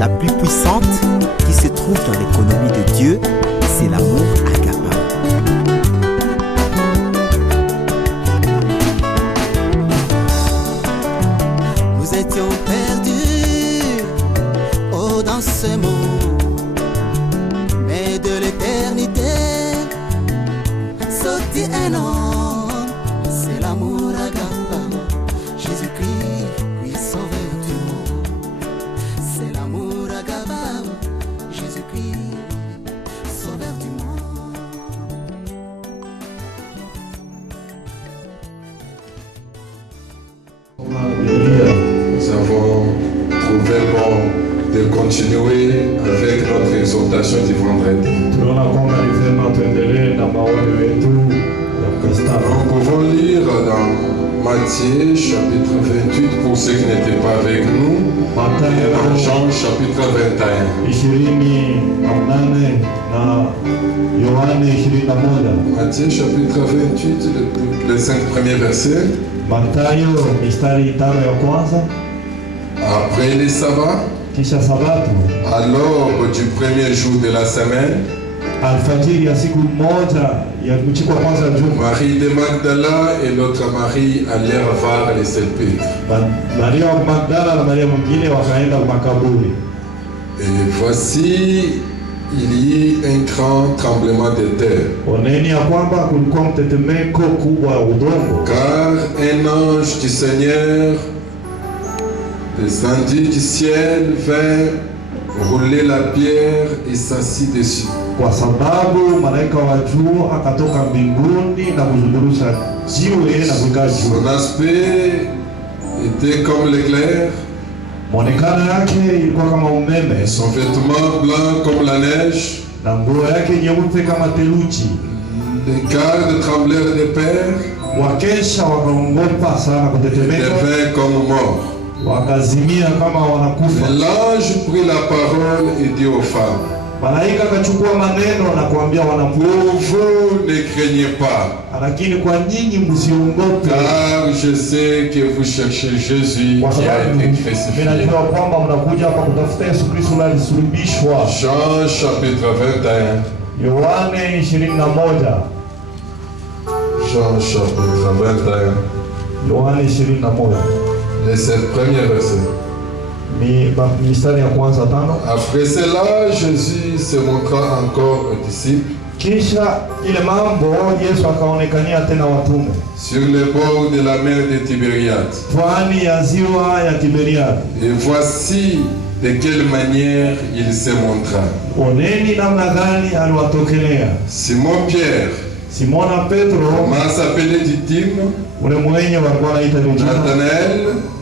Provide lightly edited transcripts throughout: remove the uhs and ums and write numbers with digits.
la plus puissante qui se trouve dans l'économie de Dieu, c'est l'amour agape. Nous étions perdus, oh, dans ce monde, mais de l'éternité sorti un homme, c'est l'amour agape. Jésus-Christ, oui, sauveur du monde, c'est l'amour agape. Jésus-Christ, sauveur du monde. Nous avons trouvé bon de continuer avec notre exhortation du vendredi. Nous pouvons lire dans Matthieu chapitre 28 pour ceux qui n'étaient pas avec nous, et dans Jean chapitre 21. Matthieu chapitre 28, les 5 premiers versets. Mathayo mistari 5 ya kwanza. Après les sabbats, Kisha sabato, à l'aube du premier jour de la semaine, alfajiri ya siku moja ya kuchikwa kwanza ya juma, Marie de Magdala et l'autre Marie allèrent voir les sépulcres. Maria wa Magdala na Maria mwingine wakaenda makaburi. Et voici, il y eut un grand tremblement de terre. Oneni ya kwamba kulikuwa mtetemeko kubwa ya udongo, Car un ange du Seigneur descendit du ciel, vint rouler la pierre et s'assit dessus. kwa sababu malaika wa juu akatoka mbinguni na kuzungurusha jiwe na kukaa juu. Son aspect était comme l'éclair, Mwonekano yake ilikuwa kama umeme, son vêtement blanc comme la neige. na nguo yake nyeupe kama theluji. Les gardes tremblèrent de peur Wakesha wakaogopa sana et kutetemeka, devinrent comme morts. wakazimia kama wanakufa. Mais l'ange prit la parole et dit aux femmes, Malaika akachukua maneno na kuambia wanamke, pour vous ne craignez pas, lakini kwa nyinyi msiogope, car je sais que vous cherchez Jésus kwa qui a sababu été crucifié. ninajua kwamba mnakuja hapa kutafuta Yesu Kristo aliyesulubishwa. Jean chapitre 21. Yohane 21. Jean chapitre 21. Yohane 21. Les 7 premiers versets. Ni mistari ya kwanza 5. Après cela, Jésus se montra encore aux disciples Kisha ile mambo Yesu akaonekania tena watume sur le bord de la mer de Tibériade. pwani ya ziwa ya Tiberiade. Et voici de quelle manière il se montra. Oneni namna gani aliwatokelea. Simon Pierre, Simona Petro, comment s'appelait dit-il? ule mwenye walikuwa wanaita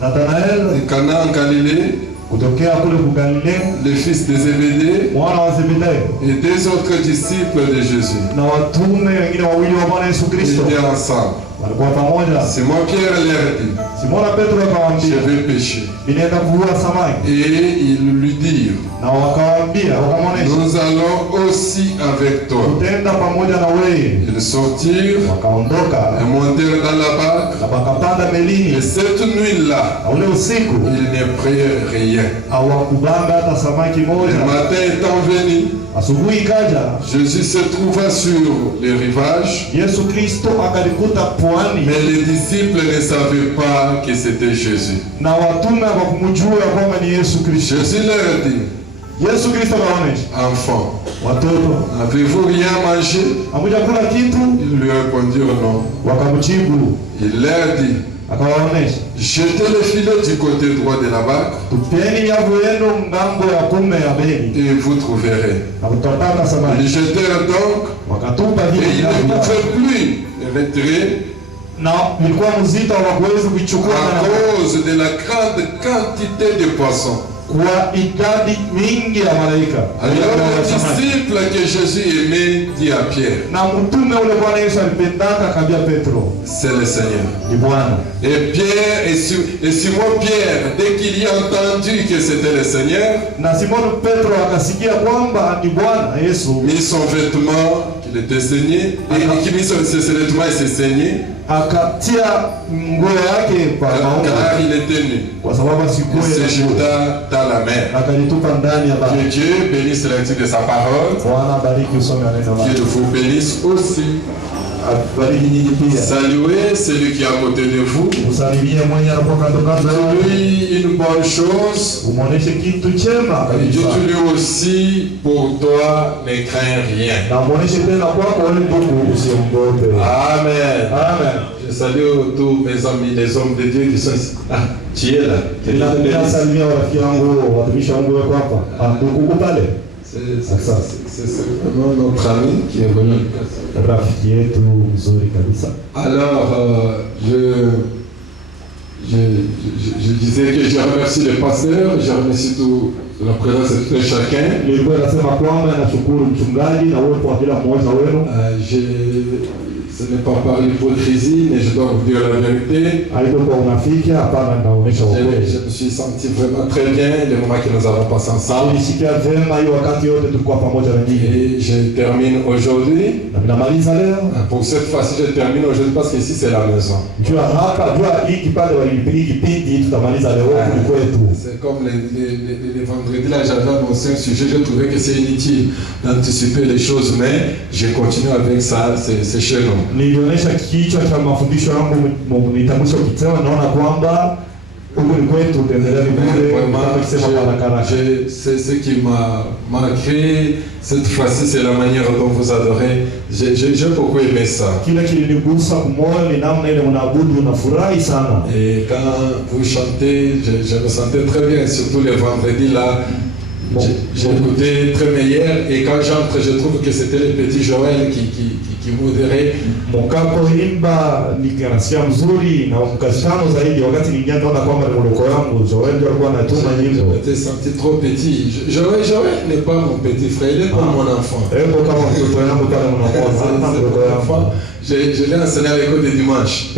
Nathanael de Cana en Galilée, kutokea kule ku Galilea, le fils de Zébédée, mwana wa Zebedayo, et 2 autres disciples de Jésus. na watume wengine wawili wa Bwana Yesu Ils Kristo étaient ensemble. walikuwa pamoja. Simon Pierre leur dit, Simona Petro je akawaambia, vais pêcher. ninaenda kuvua samaki, Et ils lui dirent, na wakawaambia, wakamwonyesha, nous allons aussi avec toi. tutaenda pamoja na wewe. Ils sortirent Wakaondoka et montèrent dans la barque. na wakapanda Et melini, cette nuit-là, na ule usiku ils ne prirent rien. hawakubanga hata samaki Le moja. matin étant venu, Asubuhi ikaja, Jésus se trouva sur le rivage, Yesu Kristo akalikuta pwani, mais les disciples ne savaient pas que c'était Jésus. na watume hawakumjua kwamba ni Yesu Kristo. Jésus leur dit, Yesu Kristo akawaonesha, enfants, watoto, avez-vous rien mangé? hamujakula kitu? Ils lui répondirent non. Wakamjibu, Il leur dit, akawaonesha, jetez le filet du côté droit de la barque tupeni nyavu yenu ngambo ya kume ya beli et vous trouverez. na mtapata samaki. Ils jetèrent donc Wakatupa et vile ils ne nyavu vyao, pouvaient plus retirer na ilikuwa mzito, hawakuwezi kuichukua à tena cause de la grande quantité de poissons. kwa idadi mingi ya malaika. Alors le disciple que Jésus aimait dit à Pierre, Na mtume ule Bwana Yesu alipendaka akambia Petro, c'est le Seigneur. ni Bwana. Et Pierre et Simon Pierre, dès qu'il y a entendu que c'était le Seigneur, Na Simon Petro akasikia kwamba ni Bwana Yesu, mit son vêtement qu'il était saigné, et qui mit ses vêtements et s'est saigné, akatia nguo yake kwa maungo car il était nu. kwa sababu Il sikuwa se jeta dans la mer. akajitupa ndani ya Que bahari. Dieu bénisse la lecture de sa parole. Bwana bariki usome neno lake. Dieu vous bénisse aussi. Bariki nyinyi pia. Saluez celui qui est à côté de vous. Usalimie mwenye anakuwa kando kando yako. Dis-lui une bonne chose. Umuoneshe kitu chema Et kabisa. dis-lui aussi, pour toi, ne crains rien. Na umuoneshe tena kwako wewe ndugu usiogope. Amen. Amen. Je salue tous mes amis, les hommes de Dieu qui sont ici. Ah, tu es là. Ninasalimia rafiki yangu, watumishi wangu wako hapa. Ndugu pale. C'est vraiment notre ami qui est venu. Rafiki yetu mzuri kabisa. Alors, je disais que je remercie les pasteurs, je remercie tout la présence de tout un chacun. Nilikuwa nasema kwamba nashukuru mchungaji na wewe kwa kila mmoja wenu. Ce n'est pas par l'hypocrisie, mais je dois vous dire la vérité. Alikuwa unafiki hapana, naonesha ukweli. Je me suis senti vraiment très bien les moments que nous avons passés ensemble. Nilisikia vyema hiyo wakati yote tulikuwa pamoja na nyinyi. Et je termine aujourd'hui. Na ninamaliza leo. Pour cette fois-ci, je termine aujourd'hui parce que ici c'est la maison. Jua hapa, jua hii kipande walipigi kipindi tutamaliza leo kwetu. C'est comme les vendredis là, j'avais annoncé un sujet, je trouvais que c'est inutile d'anticiper les choses, mais je continue avec ça, c'est chez nous. Nilionyesha kichwa cha mafundisho yangu nitamwisha ukisema naona kwamba huku ni kwetu utaendelea vizuri kusema haraka. C'est ce qui m'a marqué cette fois-ci, c'est la manière dont vous adorez. J'ai beaucoup aimé ça. Kile kilinigusa moyo ni namna ile mnaabudu na furahi sana. Et quand vous chantez, je me sentais très bien, surtout les vendredis là. J'ai écouté très meilleur et quand j'entre, je trouve que c'était le petit Joël qui modérait. Mkapoimba nikanasikia mzuri na mkashano zaidi wakati ningia naona kwamba ni mloko wangu Joël ndio alikuwa anatuma nyimbo. J'étais senti trop petit. Joël n'est pas mon petit frère, il est comme mon enfant. Kama mtoto wangu kama mnakuwa je l'ai enseigné à l'école de dimanche.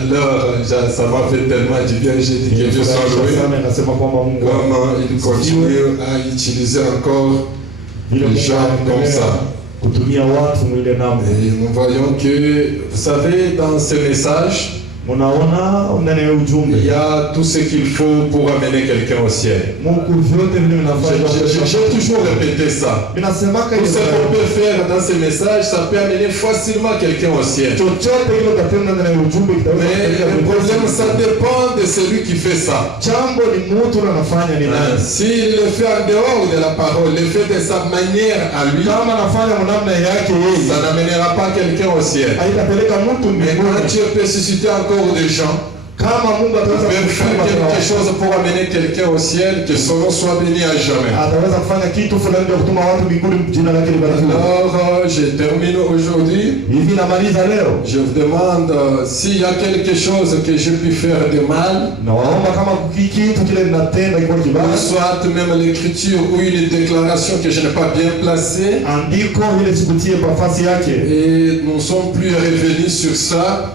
Alors, ça m'a fait tellement du bien, j'ai dit que Dieu soit loué. Comment il continue à utiliser encore les gens comme ça. Et nous voyons que, vous savez, dans ce message, il y a tout ce qu'il faut pour amener quelqu'un au ciel. J'ai toujours répété ça. Tout ce qu'on peut faire dans ce message, ça peut amener facilement quelqu'un au ciel. Mais le problème, ça dépend de celui qui fait ça. S'il le fait en dehors de la parole, le fait de sa manière à lui, ça n'amènera pas quelqu'un au ciel. Mais quand Dieu peut susciter encore des gens, faire quelque chose pour amener quelqu'un au ciel, que son nom soit béni à jamais. Alors, je termine aujourd'hui. Je vous demande s'il y a quelque chose que j'ai pu faire de mal, soit même l'écriture ou une déclaration que je n'ai pas bien placée, et nous ne sommes plus revenus sur ça.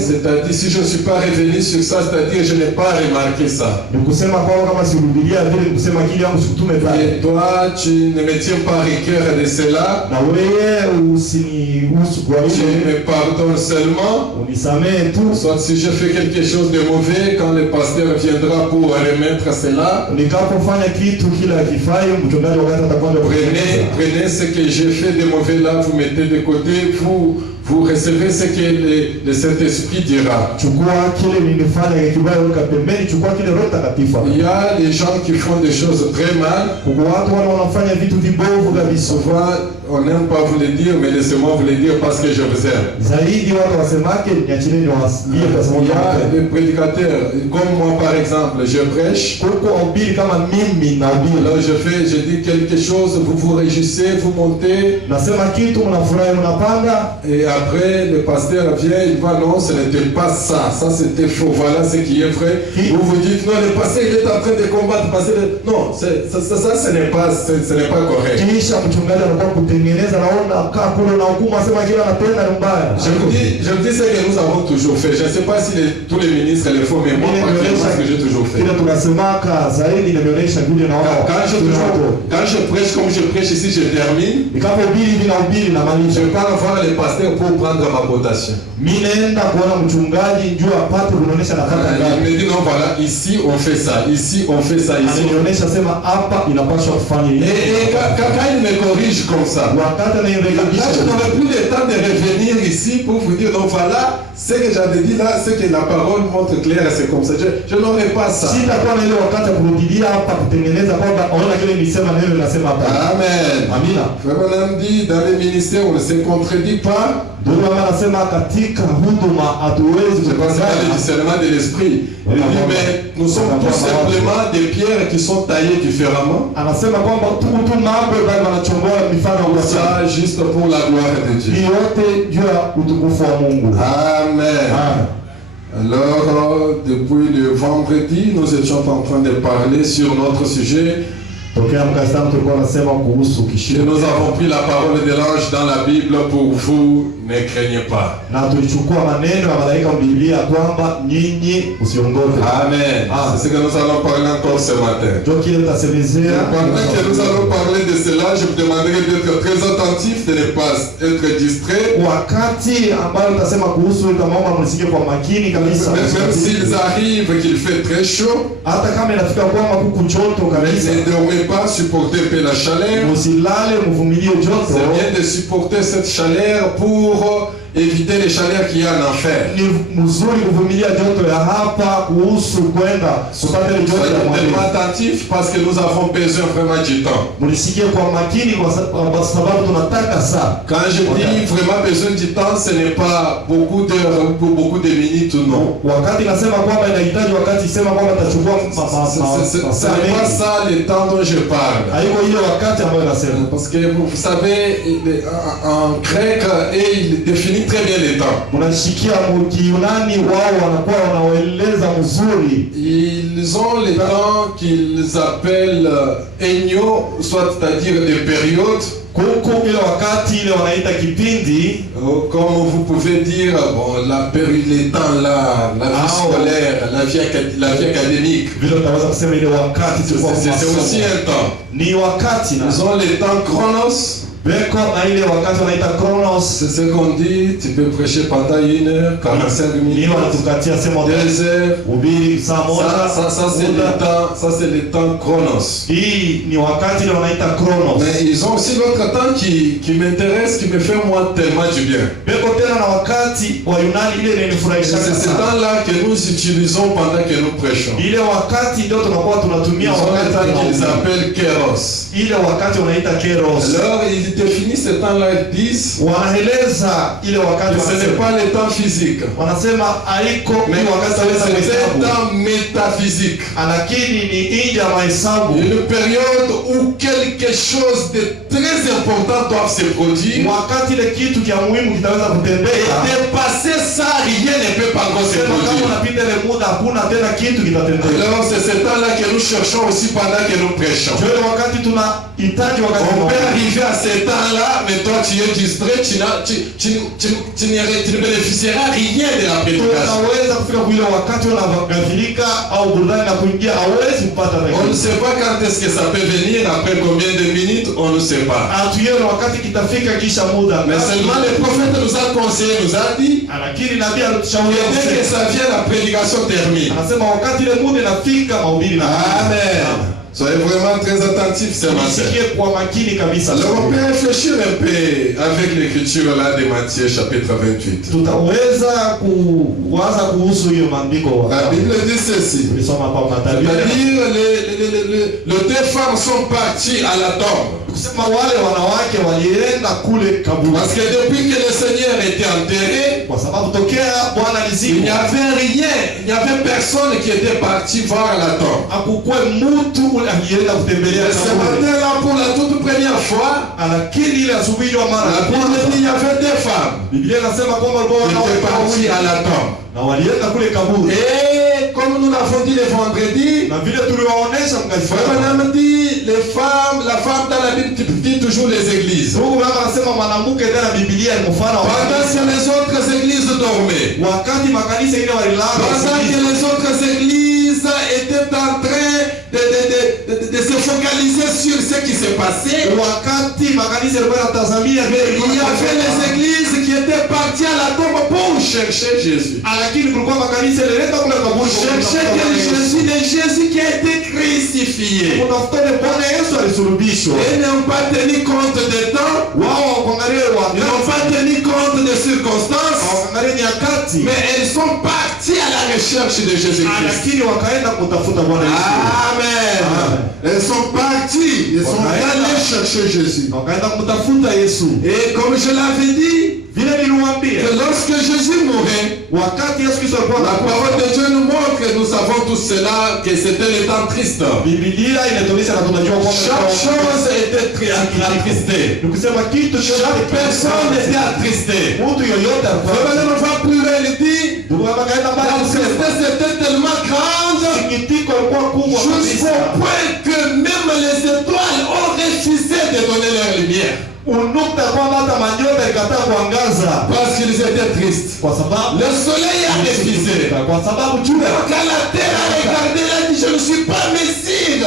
C'est-à-dire, si je ne suis pas revenu sur ça, c'est-à-dire je n'ai pas remarqué ça. Et toi, tu ne me tiens pas rigueur de cela. Tu me pardonnes seulement. Soit si je fais quelque chose de mauvais, quand le pasteur viendra pour remettre cela, prenez ce que j'ai fait de mauvais là, vous mettez de côté, vous recevez ce que le Saint-Esprit dira. Il y a des gens qui font des choses très mal. Souvent, on n'aime pas vous le dire, mais laissez-moi vous le dire parce que je vous aime. Il y a des prédicateurs, comme moi par exemple, je prêche. Alors je dis quelque chose, vous vous réjouissez, vous montez. Et après, le pasteur vient, il va, non, ce n'était pas ça. Ça, c'était faux. Voilà ce qui est vrai. Vous vous dites, non, le pasteur, il est en train de combattre. Non, ça, ce n'est pas correct. Je vous dis ce que nous avons toujours fait. Je ne sais pas si tous les ministres le font, mais moi, ce que j'ai toujours fait. Quand je prêche comme je prêche ici, je termine. Je pars voir les pasteurs pour prendre ma cotation. Il me dit non, voilà, ici on fait ça, ici on fait ça, ici. Et quand il me corrige comme ça, là je n'aurai plus le temps de revenir ici pour vous dire non, voilà, ce que j'avais dit là, ce que la parole montre clair, c'est comme ça. Je n'aurai pas ça. Amen. Frère dit, dans les ministères, on ne se contredit pas. Je pense que c'est le discernement de l'esprit. Il dit, mais nous sommes tout simplement des pierres qui sont taillées différemment. Ça, juste pour la gloire de Dieu. Amen. Alors, depuis le vendredi, nous étions en train de parler sur notre sujet. Et nous avons pris la parole de l'ange dans la Bible pour vous, ne craignez pas. Amen. C'est ce que nous allons parler encore ce matin. Pendant que nous allons parler de cela, je vous demanderai d'être très attentif, de ne pas être distrait. Même s'ils arrivent qu'il fait très chaud, ne dormez pas supporter la chaleur. C'est bien de supporter cette chaleur pour éviter les chaleurs qu'il y a en enfer. Soyez tellement attentifs parce que nous avons besoin vraiment du temps. Quand je dis vraiment besoin du temps, ce n'est pas beaucoup d'heures ou beaucoup de minutes, non. Ce n'est pas ça le temps dont je parle. Parce que vous savez, en grec, il définit très bien les temps. Ils ont les temps qu'ils appellent enyo, soit c'est-à-dire des périodes. Comme vous pouvez dire, bon, la période, les temps là, la vie scolaire, la vie académique, c'est aussi un temps. Ils ont les temps chronos. C'est ce qu'on dit, tu peux prêcher pendant 1 heure, 45 minutes, 2 heures. Ça c'est le temps chronos. Mais ils ont aussi l'autre temps qui m'intéresse, qui me fait moi tellement du bien. C'est ce temps-là que nous utilisons pendant que nous prêchons. Ils ont le temps qu'ils appellent Kéros. Alors ils définissent ce temps-là, ils disent que ce n'est pas le temps physique, mais c'est le temps métaphysique. Une période où quelque chose de très important doit se produire. Et dépasser ça, rien ne peut pas encore se produire. Alors c'est ce temps-là que nous cherchons aussi pendant que nous prêchons. On peut arriver à ce temps-là, mais toi tu es distrait, tu ne bénéficieras rien de la prédication. On ne sait pas quand est-ce que ça peut venir, après combien de minutes, on ne sait pas. Mais seulement le prophète nous a conseillé, nous a dit, dès que ça vient, la prédication termine. Amen. Soyez vraiment très attentifs ce matin. Alors on peut réfléchir un peu avec l'écriture là de Matthieu chapitre 28. La Bible dit ceci. C'est-à-dire les deux femmes sont parties à la tombe. Parce que depuis que le Seigneur était enterré, il n'y avait rien, il n'y avait personne qui était parti voir la tombe. alienda kutembelea Ce kaburi. matin-là, pour la toute première fois, Lakini ile asubuhi wa mara la ya Bible kwanza, dit qu'il y avait deux femmes Biblia inasema kwamba walikuwa qui étaient wanawake parties wawili à la tombe. na walienda kule kaburi. Et comme nous l'avons dit le vendredi, Na vile tuliwaonesha Frère mkasikia. Branham dit les femmes, la femme dans la Bible dit toujours les églises. Ndugu baba anasema mwanamke ndani ya Biblia ni mfano wa Pendant que les autres églises dormaient, wakati makanisa ingine walilala pendant que les autres églises étaient en train de se focaliser sur ce qui s'est passé, wakati makanisa yalikuwa yanatazamia il y avait les églises qui étaient parties à la tombe pour chercher Jésus. lakini kulikuwa makanisa yalileta kule kaburi Chercher quel Jésus, le Jésus qui a été crucifié. kutafuta ile Bwana Yesu alisulubishwa. Ils n'ont pas tenu compte des temps, Wao kuangalia ils n'ont wakati pas tenu compte des circonstances, hawaangalia nyakati, mais ils sont partis à la recherche de Jésus-Christ. lakini wakaenda kutafuta Bwana Yesu. Amen. Ils sont partis, ils sont allés chercher Jésus. Wakaenda kutafuta Yesu. Et comme je l'avais dit, Vile niliwaambia que lorsque Jésus mourait, wakati Yesu Kristo alikuwa la anakufa, parole de Dieu nous montre, que nous savons tous cela, que c'était le temps triste. Biblia inatuonyesha na tunajua Chaque kwamba chose était attristée. nikusema kitu Chaque chochote personne était attristée. mtu yoyote alikuwa Vraiment, on va plus loin, il dit, ndugu baba kaenda la mbali kusema tristesse était tellement grande, sikitiko alikuwa kubwa jusqu'au kabisa, point que même les étoiles ont refusé de donner leur lumière. unukta kwamba hata manyota ilikataa kuangaza Parce qu'ils étaient tristes. kwa sababu Le soleil a refusé. kwa sababu jua Quand la terre a regardé, elle a dit, je ne suis pas messie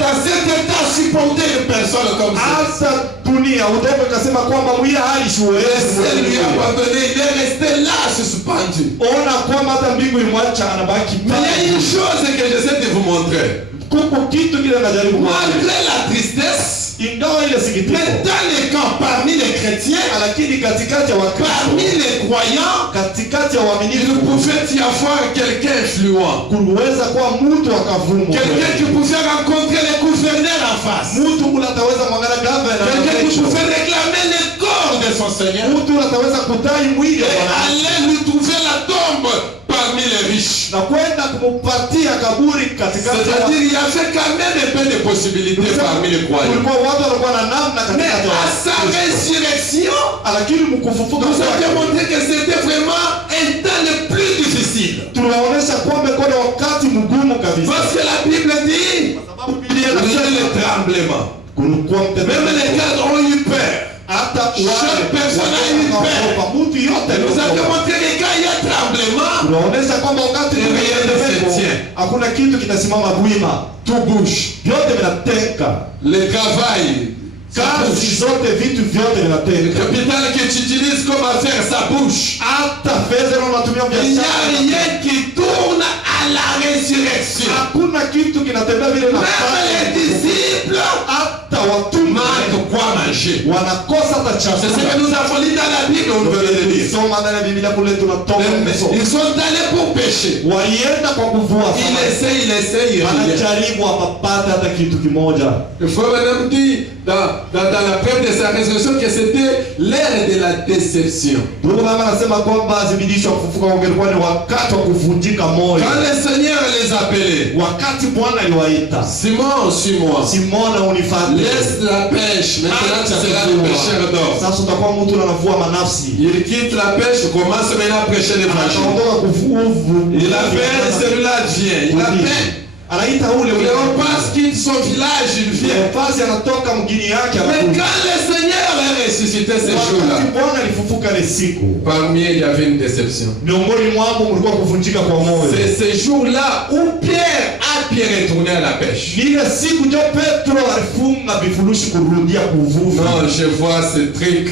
dans cet état supporter une personne comme ça. hata dunia udongo ikasema kwamba huyu hali Et celle lui a siwezi. abandonné, il est resté là, suspendu. Ona kwamba hata mbingu ilimwacha anabaki Mais il y a une pale. chose que j'essaie de vous montrer. Kuko kitu kile najaribu kuwaambia. Malgré la tristesse, Ingawa ile sikitiko, mais dans les camps, parmi les chrétiens, lakini katikati ya Wakristo, parmi les croyants, katikati ya il waaminifu pouvait y avoir quelqu'un influent. kuliweza kuwa mtu akavumwa, Quelqu'un qui pouvait rencontrer le gouverneur en face. mtu ule ataweza mwangalia gavana, Quelqu'un qui pouvait réclamer le corps de son Seigneur. mtu ule ataweza kudai mwili wa Et Bwana aller lui trouver la tombe parmi les riches. na kwenda kumupatia kaburi katikati ya C'est-à-dire il y avait quand même un peu de possibilités parmi les croyants. kulikuwa watu walikuwa na namna Mais katikati ya à sa Wakristo. résurrection, Lakini mkufufuka nous kwake, avons montré que c'était vraiment un temps le plus difficile. tunaonyesha kwamba kwa wakati mgumu kabisa, Parce que la Bible dit, sababu Biblia il y a inasema le tremblement. kulikuwa Même les cadres ont eu peur. hata Chaque personne a eu peur. mtu yote Et nous avons montré que quand il y a tremblement, tunaonyesha kwamba wakati Et rien ne se tient. hakuna kitu kinasimama bwima, tout bouge. vyote vinatenga, Le travail, ça kazi bouge. zote, vitu vyote Le vinatenga, capital que tu utilises comme affaire, ça bouge. hata fedha unatumia Il n'y a biashara, rien qui tourne à la résurrection. hakuna kitu kinatembea vile na Même les disciples hata watume manquent quoi manger. wanakosa hata C'est ce chakula. que nous avons lu dans la Bible, on veut le dire. Soma ndani ya Biblia kule tunatoka kusoma. Ils sont allés pour pécher. Walienda kwa kuvua Il samaki. essaie, rien. Wanajaribu hawapate hata kitu kimoja. Le frère Madame dit dans la preuve de sa résurrection que c'était l'ère de la déception. Ndugu mama anasema kwamba thibitisho kufufuka ungelikuwa ni wakati wa kuvunjika moyo. Quand le Seigneur les appelait, Wakati Bwana aliwaita, Simon, suis-moi. Simona unifuate. Laisse la pêche, maintenant tu seras le pêcheur d'or. Sasa utakuwa mtu anavua manafsi. Il quitte la pêche, commence maintenant à prêcher l'évangile. Anaondoka kuvuvu. Il appelle, celui-là vient. Il appelle. Anaita ule ule. Cléopas quitte son village, il vient. Cleopas anatoka mgini yake Mais anakuja. quand le Seigneur a ressuscité ces jours-là, Wakati Bwana alifufuka ile siku, parmi eux, il y avait une déception. miongoni mwao mlikuwa kuvunjika kwa moyo. C'est ces jours-là où Pierre a pu retourner à la pêche. Ile siku ndio Petro alifunga vifurushi kurudia kuvuvi. Non, je vois ce truc.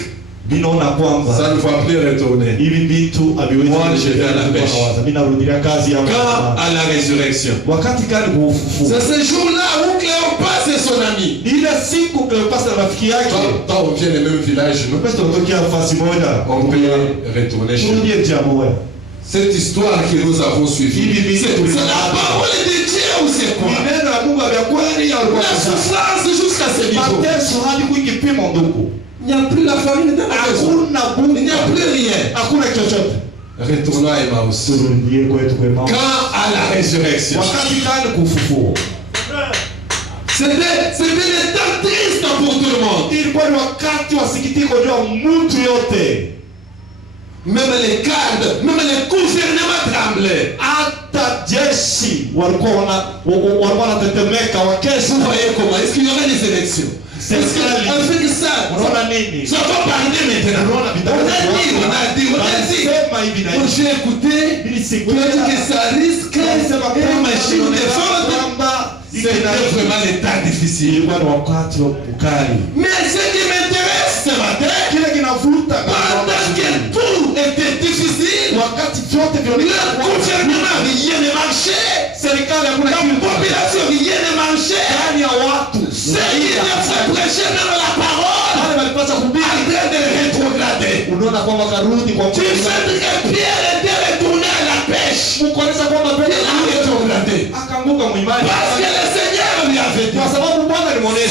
Ninaona kwamba Ça ne va plus retourner. hivi vitu haviwezi. Moi, je vais à la pêche. Mimi narudia kazi ya Quand à la résurrection. wakati gani kuufufuka? C'est ce jour-là où Cléopas et son ami. Ile siku Cleopas na rafiki yake Quand on vient du même village, nous, Pesa tutokea nafasi moja. on peut retourner chez nous. Turudie njia moja. Cette histoire que nous avons suivie, c'est la parole de Dieu ou c'est quoi? Ni neno la Mungu vya kweli au La souffrance jusqu'à ce niveau. mateso hadi kukipima ndugu. Il n'y a plus la famille dans la maison. Hakuna Il n'y bunga. a plus rien. Hakuna chochote. Retournons à Emmaüs. Turudie kwetu kwa mama. Quand à la résurrection. Wakati gani kufufuka? C'était des temps tristes pour tout le monde. Ilikuwa ni wakati wa sikitiko juu mtu yote. Même les gardes, même les gouvernements tremblaient. Hata jeshi walikuwa wanatetemeka wakesha. Vous voyez comment? Est-ce qu'il y aura des élections? Est-ce qu'avec ça, ça va parler maintenant? On a dit. Quand j'ai écouté, on a dit que ça risque une machine de vente. C'était vraiment l'état difficile. Mais ce qui m'intéresse ce matin, pendant que tout était difficile, le gouvernement, rien ne marchait. La population, rien ne marchait. Ceux qui devaient prêcher même la parole, en train de rétrograder. Tu sais que Pierre était retourné à la pêche. Il a rétrogradé. Parce que le Seigneur lui avait dit,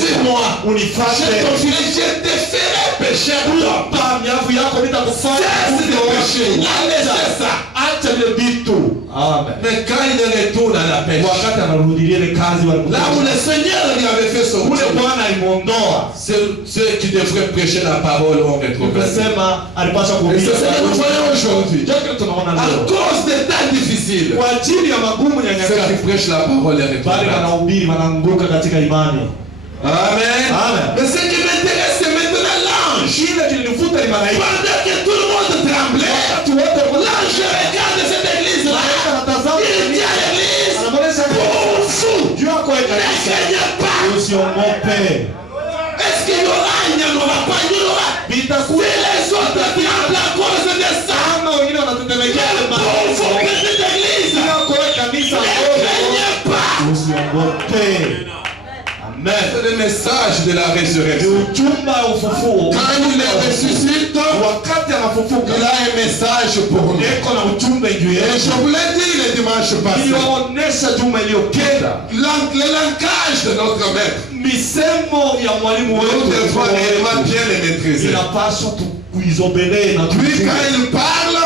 c'est moi, je te ferai pécher. Cesse de pécher. Il a laissé ça. Mais quand il retourne à la pêche, là où le Seigneur lui avait fait son ceux qui devraient prêcher la parole ont rétrogradé. Et c'est ce que nous voyons aujourd'hui. À cause des temps difficiles, ceux qui prêchent la parole est rétrogradé. Amen. Mais ce qui m'intéresse, c'est maintenant l'ange. Pendant que tout le monde tremblait, l'ange regarde cette église-là. Il dit à l'église, pour vous, ne craignez pas. Est-ce qu'il y aura? Il n'y en aura pas. Il y aura. Si les autres tremblent à cause de ça, pour vous, petite église, ne craignez pas. C'est le message de la résurrection. Quand il est ressuscité, il a un message pour nous. Et je vous l'ai dit le dimanche passé. Le langage de notre maître, nous devons réellement bien le maîtriser. Puis quand il parle,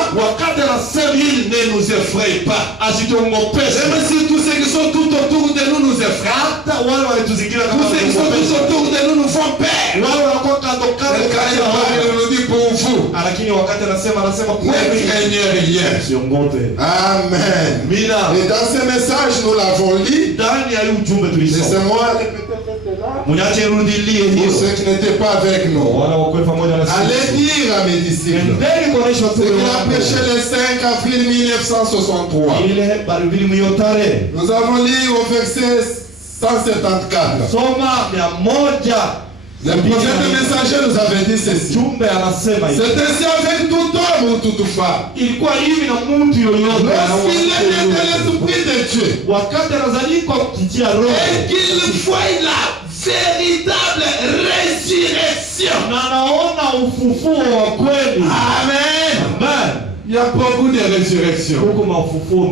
il ne nous effraie pas. Même si tous ceux qui sont tout autour de nous nous effraient, tous ceux qui sont tout autour de nous nous font peur. Mais quand il parle, il nous dit pour vous, ne craignez rien. Amen. Et dans ce message, nous l'avons lu. Laissez-moi pour ceux qui n'étaient pas avec nous. Allez dire à mes disciples. C'est qu'il a prêché le 5 avril 1963. Nous avons lu au verset 174. Le prophète messager nous avait dit ceci. C'est ainsi avec tout homme ou toute femme. Lorsqu'il est né de l'esprit de Dieu et qu'il voit la véritable résurrection. Amen. Il y a beaucoup de résurrections,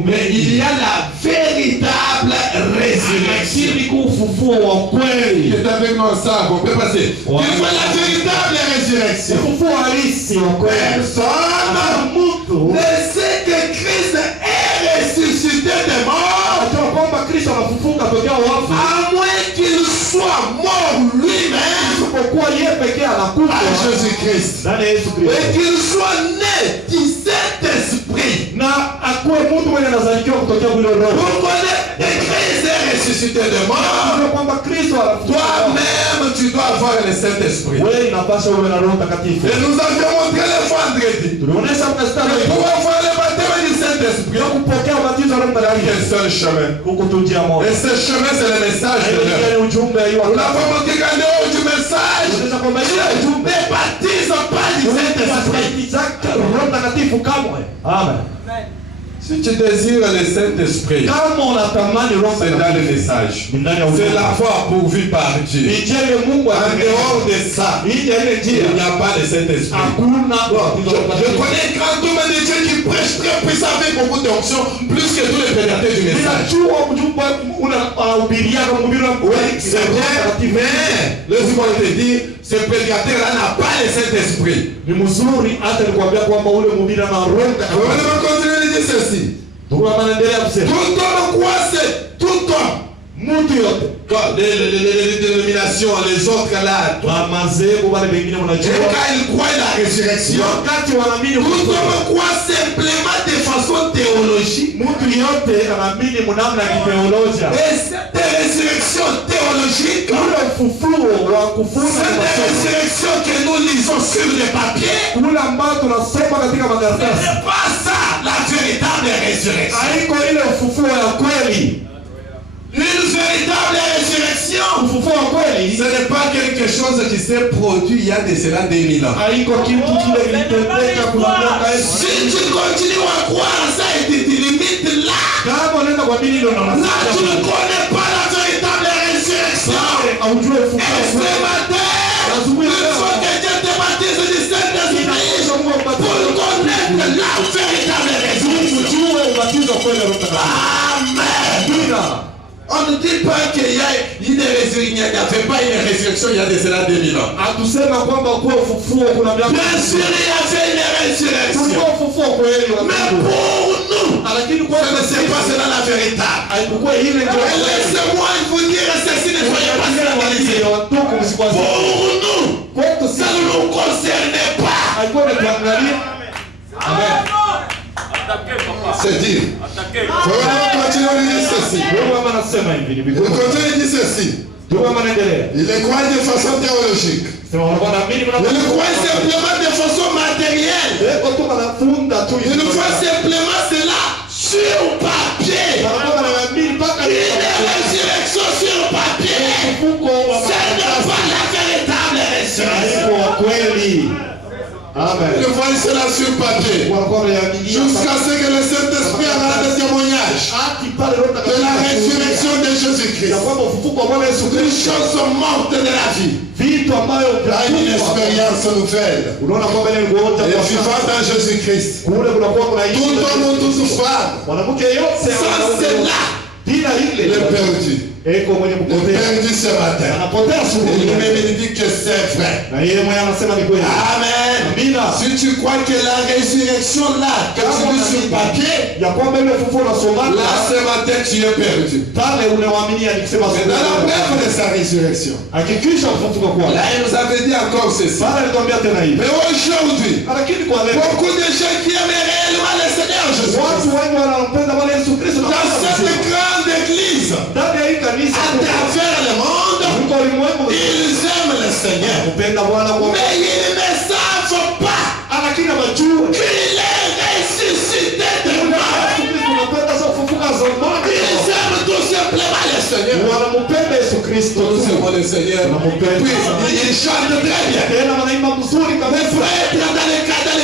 mais il y a la véritable résurrection. Qui est avec nous ensemble, on peut passer. Il faut la véritable résurrection. Personne ne sait que Christ est ressuscité des morts, à moins qu'il soit mort lui-même à Jésus-Christ et qu'il soit né du Saint-Esprit. Pour connaître que Christ est ressuscité des morts, toi-même tu dois avoir le Saint-Esprit. Et nous avions montré le vendredi pour avoir le baptême du Saint-Esprit. Quel seul chemin. Et ce chemin, c'est le message de Dieu. Nous avons montré qu'en dehors du message, Dieu ne baptise pas du Saint-Esprit. Amen. Si tu désires le Saint-Esprit, c'est dans le message. C'est la foi pourvue par Dieu. En dehors de ça, il n'y a pas de Saint-Esprit. Je connais un grand homme de Dieu qui prêche très puissant avec beaucoup d'onction, plus que tous les prédateurs du message. Oui, c'est vrai, mais le Seigneur te dit, ce prédicateur-là n'a pas le Saint-Esprit. On va continuer de dire ceci. Tout homme, quoi c'est? Tout homme Mtu yote. Les dénominations, les autres là. Mazebu wale wengine mnajua. Et quand ils croient la résurrection, Wakati wanaamini tout comme quoi simplement de façon théologique. mtu yote anaamini mnamna ya kitheolojia. Et cette résurrection théologique, Ule ufufuo wa kufufuka c'est la résurrection que nous lisons sur les papiers. ule ambao tunasoma katika Ce makaratasi. n'est pas ça la véritable résurrection. Haiko ile ufufuo ya kweli. Une véritable résurrection, Ufufuo wa kweli ce n'est pas quelque chose qui s'est produit il y a de cela 2000 ans. haiko kitu kile kilitendeka kuna miaka elfu. Si tu continues à croire ça et tu te limites là, Kama unaenda kwa dini ndio là tu ne unasikia. connais pas la véritable résurrection. Haujui ufufuo Et wa ce kweli. matin, il faut que Dieu te baptise du Saint-Esprit pour connaître la véritable résurrection. Ujue ubatizo wa kweli wa Roho Mtakatifu. Amen. On ne dit pas qu'il y a une résurrection, il n'y avait pas une résurrection il y a de cela 2000 ans. Hatusema kwamba kuwa ufufuo kuna miaka. Bien sûr, il y avait une résurrection. Kulikuwa ufufuo kweli wa Mais Mungu. pour nous, Lakini kwa ce n'est pas cela la véritable. haikuwa ile ndio. Et laissez-moi vous dire ceci, ne soyez pas scandalisés. Watuku msikwaze. Pour nous, Kwetu ça sisi ne nous concernait pas. haikuwa ni kuangalia. Amen. C'est dire. On continue à dire ceci. Wewe kama nasema hivi ni On vigumu. continue à dire ceci. Ndio kama naendelea. Il est croit de façon théologique. Sema wanakuwa naamini Il le croit simplement de façon matérielle. Leo tu wanafunda tu Il le croit simplement cela sur papier. Wanakuwa wanaamini mpaka Une résurrection sur papier. mfuko wa Ce n'est pas la véritable résurrection. haiko wa kweli. Amen. Il voit cela sur papier. Wanakuwa wanaamini Jusqu'à ce que le Saint-Esprit rende témoignage haki pale Roho de la Mtakatifu. résurrection de Ya Jésus-Christ. kwamba ufufuko wa Bwana Yesu Les Kristo choses sont mortes de la vie. vitu ambayo Là, une expérience nouvelle. unaona kwamba ile ngoja Et kwa vivant dans Jésus-Christ. kule kunakuwa kuna Tout homme ou toute femme, mwanamke yote sans cela, dina il ile est perdu. eko mwenye Il est kupotea perdu ce matin. anapotea Et asubuhi lui-même, il dit que c'est vrai. na yeye mwenye anasema ni kweli. Amen. Amina. Si tu crois que la résurrection là, que tu lis sur papier, Ya kwamba ile ufufuo unasomana là ce matin tu es perdu. pale unawaaminia nikisema Mais dans la preuve de sa résurrection, hakikisha kufufuka kwa là il nous avait dit encore ceci. Bwana alikwambia tena hivi. Mais aujourd'hui, Lakini kwa leo beaucoup de gens qui aiment réellement le Seigneur Jésus, watu wengi wanampenda Bwana Yesu Kristo na dans cette grande église, ndani ya hii kanisa à travers le monde, kuliko ulimwengu ils aiment le Seigneur. kupenda Bwana kwa Mais ils ne savent pas lakini wajue qu'il est ressuscité de mort. tunapenda sasa kufufuka zamani. Ils aiment tout simplement le Seigneur. Wanampenda Yesu Kristo. Nous aimons le Seigneur. Puis ils chantent très bien. Tena wanaimba mzuri Les kabisa. prêtres dans les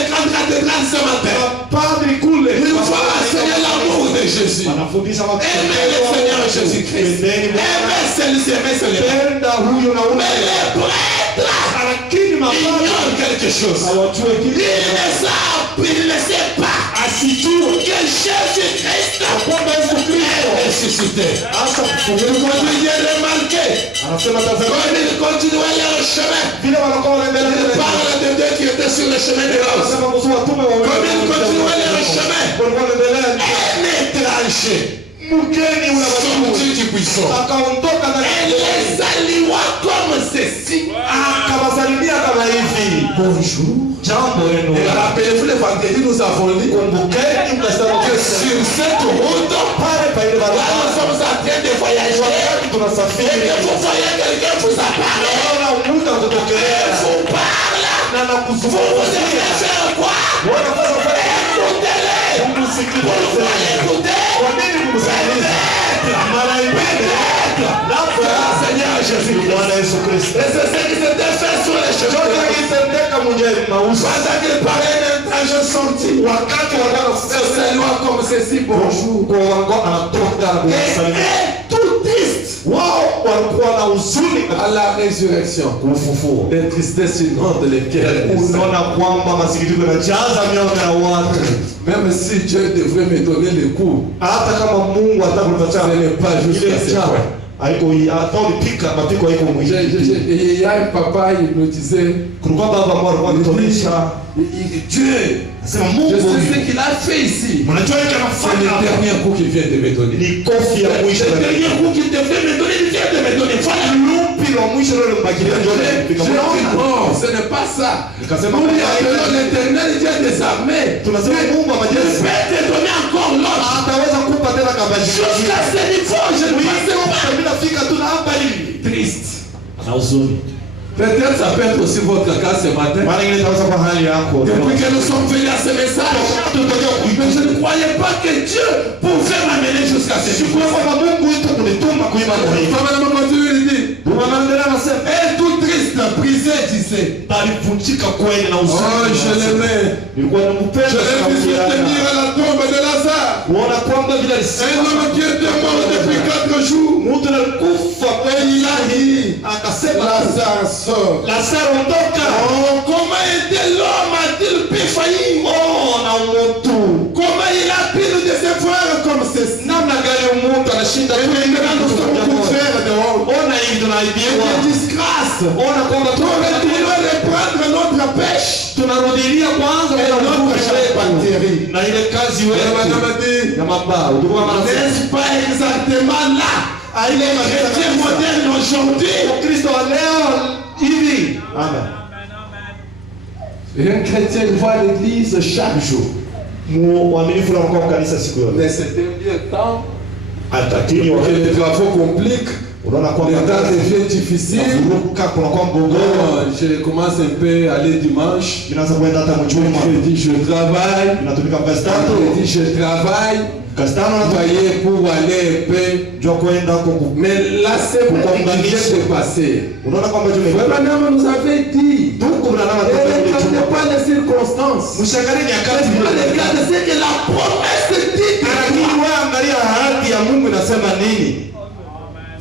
grandes cathédrales ce matin, Padri kule ils vont enseigner l'amour de Jésus. wanafundisha watu. Aimer le Seigneur Jésus-Christ. Aimer celui-ci, aimer celui-là. Penda huyo na ule. Mais les prêtres Lakini mapadi ignorent quelque chose. hawajue Ils kitu. ne savent, ils ne savent pas Asijue que Jésus-Christ kwamba Yesu est Kristo ressuscité. hasa Ils kufufuka. continuent de remarquer. Anasema tazama Comme ils continuaient leur chemin, vile wanakuwa wanaendelea ils mbele. parlent de Dieu qui était sur le chemin de l'os. Anasema kuhusu watume wa Comme ils continuaient leur chemin, walikuwa wanaendelea. un étranger Mgeni ule sorti watu du buisson. akaondoka na Elle les salua comme ceci. akawasalimia kama hivi. Bonjour. Jambo Et yenu. rappelez-vous le vendredi, nous avons dit Kumbukeni mkasema que sur cette route, pale pa ile là nous barabara sommes en train de voyager. wakati Et tunasafiri que vous voyez quelqu'un vous apparaît. naona muda Elle kutokelea vous parle. na Vous nakuzungumzia devez faire quoi? wanapaswa kufanya Écoutez-les. kumsikiliza. Pourquoi l'écouter? Kwa nini kumsikiliza? Mara nyingi labda Seigneur Jésus-Christ. Bwana Yesu Kristo Et c'est ce qui s'était fait sur les chote chemins. kitendeka mwenye mauso Pendant qu'il parlait d'un étranger sorti, wakati se salua comme ceci, bonjour. kwa wango anatoka kusalimia Et tout triste wao walikuwa na huzuni à la résurrection. ufufuo. Des tristesses inondent les cœurs. Unaona kwamba masikitiko yanajaza mioyo ya watu. Même si Dieu devrait me donner le coup, Hata kama Mungu atakupatia ce n'est pas jusqu'à ce point. haiko hata ulipika mapiko haiko mwisho. Il y a un papa, il me disait, Kulikuwa baba mmoja alikuwa akituonyesha Dieu Nasema Je Mungu sais ce qu'il a fait ici. mnajua yake C'est le anafanya hapa. dernier coup qu'il vient de me donner. Ni kofi ya mwisho. C'est le dernier coup qu'il devait me donner, il vient de me donner. Voilà. Lupi la mwisho leo mbakilia ndio ndio. Non, ce n'est pas ça. Nikasema Nous lui appelons l'éternel Dieu des armées. tunasema Mungu wa Il majeshi peut te donner encore l'autre. ataweza kukupa tena kabla. Jusqu'à ce niveau, je ne pensais pas. Mimi nafika tu na hapa hivi. Triste. Na huzuni. Peut-être ça peut être aussi votre cas ce matin. Mara nyingine itaweza kwa hali yako. Depuis que nous sommes venus à ce message, mais je ne croyais pas que Dieu pouvait m'amener jusqu'à ce niveau. Kwa Mungu wetu kunituma kuimba kwa hii. Comme on continue de dire, Tunaendelea na sema et tout triste, brisé, tu sais. alivunjika kweli na Oh, huzuni. je l'aimais. Nilikuwa Je nampenda l'ai vu soutenir à la tombe de Lazare. kuona kwamba vile Un alisema homme qui était mort depuis 4 jours. mtu alikufa Et il a dit, akasema Lazare sort. Lazaro ondoka. Oh, comment était l'homme a-t-il pu faillir? Oh, na mtu Comment il a pu nous décevoir comme ceci? namna gani mtu anashinda Et maintenant nous sommes couverts de honte. ona hivi tunaibiwa. De disgrâce. Ona kwamba Nous retournons reprendre notre pêche. tunarudilia kwanza Et notre bactérie. na ile kazi Et wetu madame a dit, ya mabao. Ndio maana n'est-ce pas exactement là? Les chrétiens modernes aujourd'hui. Kristo wa leo hivi. Amen. Et un chrétien voit l'église chaque jour. Muaminifu anakuwa kwa kanisa siku yote. Mais c'est un vieux temps. Lakini Que wakati les travaux compliquent. unaona Les kwamba temps deviennent difficiles. kuruka kunakuwa mgogoro. Oh, je commence un peu à aller dimanche. Inaanza kwenda hata mjuma. Mercredi, je travaille. Inatumika kazi tatu. Vendredi, je travaille. Kazi tano na Voyez, pour aller un peu. jua kwenda huko. Mais la semaine qui vient de passer, Unaona kwamba juma Madame nous avait dit, tuko na na ne regardez pas les circonstances. mshangalie nyakati Regardez ce que la promesse dit. lakini wewe angalia ahadi ya Mungu inasema nini.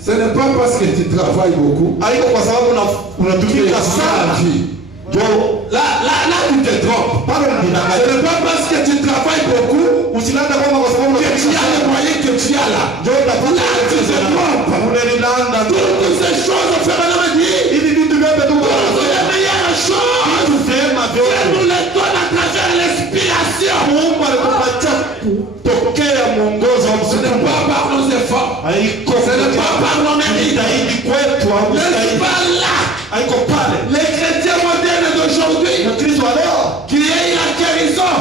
Ce n'est pas parce que tu travailles beaucoup. Haiko kwa sababu unatumika sana. Jo Là, tu te trompes. bado Ce unadanganya. n'est pas parce que tu travailles beaucoup Usilanda kwamba kwa sababu que tu as les moyens que tu as là. jo utapata Là, tu te trompes. unalilanda tu. Toutes ces choses, frère, on a dit, Hivi vitu vyote tu sont les meilleures choses. vitu vyema Dieu vyote nous les donne à travers l'inspiration. Mungu alikupatia kupokea mwongozo wa Ce n'est msukumo. pas par nos efforts. Haiko Ce n'est pas par nos mérites. zaidi kwetu au N'est-ce zaidi. pas là? Haiko pale. Les chrétiens modernes d'aujourd'hui Kristo wa leo qui aient la guérison,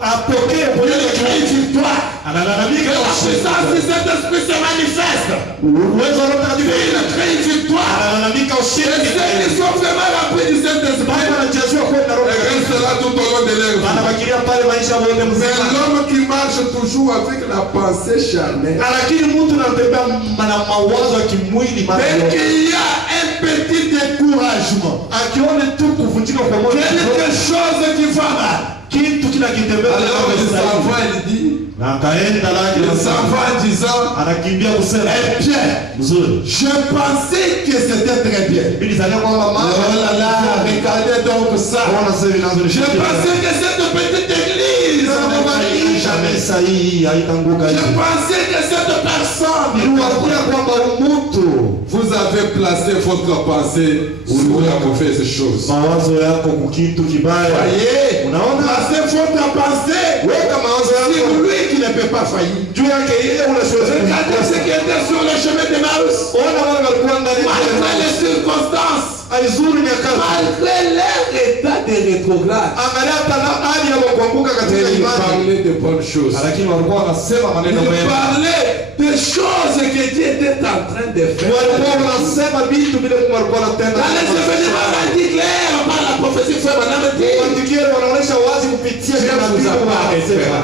apokee que pole le cri victoire, analalamika que la puissance du Saint-Esprit se manifeste. uwezo wa Roho Mtakatifu Et le cri victoire. analalamika Et ushindi. ceux qui sont vraiment remplis du Saint-Esprit, Baba anajazwa kwenda Roho ils Mtakatifu. resteront tout au long de leur vie. Anabakilia pale maisha yote Mais mzima. l'homme qui marche toujours avec la pensée charnelle, Lakini mtu anatembea na mawazo ya kimwili mara dès yote. qu'il y a un petit découragement, Akiona tu kuvunjika kwa moyo quelque chose qui va mal, kitu kila kitembea alors il s'en va, il dit, na akaenda laki il s'en va en disant, anakimbia kusema eh bien, mzuri. je pensais que c'était très bien. Bili zalia kwamba Oh là là, regardez donc ça. ona sasa inaanza Je pensais que cette petite église ne va jamais. Sasa hii haitanguka Je hivi. pensais que cette personne, Niliwaambia kwamba mtu vous avez placé votre pensée sur la mauvaise chose. mawazo yako kukitu kibaya. Voyez, Unaona? placez votre pensée Weka mawazo sur yako lui qui ne peut pas faillir. juu yake ile unasiweza. Regardez ce qui était sur le chemin de Maus. Ona wale walikuwa ndani Malgré ya les circonstances, aizuri nyakati. malgré leur état de rétrograde, Angalia hata na hali ya kuanguka katika il imani. parlait de bonnes choses. Lakini walikuwa wanasema Il maneno mema. parlait des choses que Dieu était en train de Walikuwa faire. wanasema vitu vile Mungu alikuwa anatenda. Dans les événements radicaux, par la prophétie, frère Madame dit, Matukio wanaonyesha wazi kupitia Dieu vous appartira.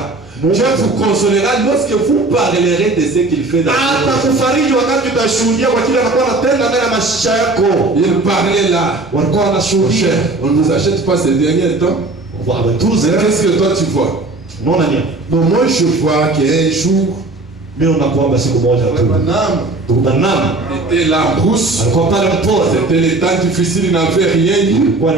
Dieu vous consolera lorsque vous parlerez de ce qu'il fait dans votre vie. Atakufariji wakati utashuhudia kwa kile anakuwa anatenda ndani ya maisha yako. Il parlait là. Walikuwa wanashuhudia. On ne nous achète pas ces derniers temps. Wametuze. Qu'est-ce que toi tu vois? Unaona nini? Bon, moi je vois qu'un jour, Mimi unakuomba siku moja tu. Madame, était la brousse. C'était les temps difficiles, il n'avait rien dit. Mais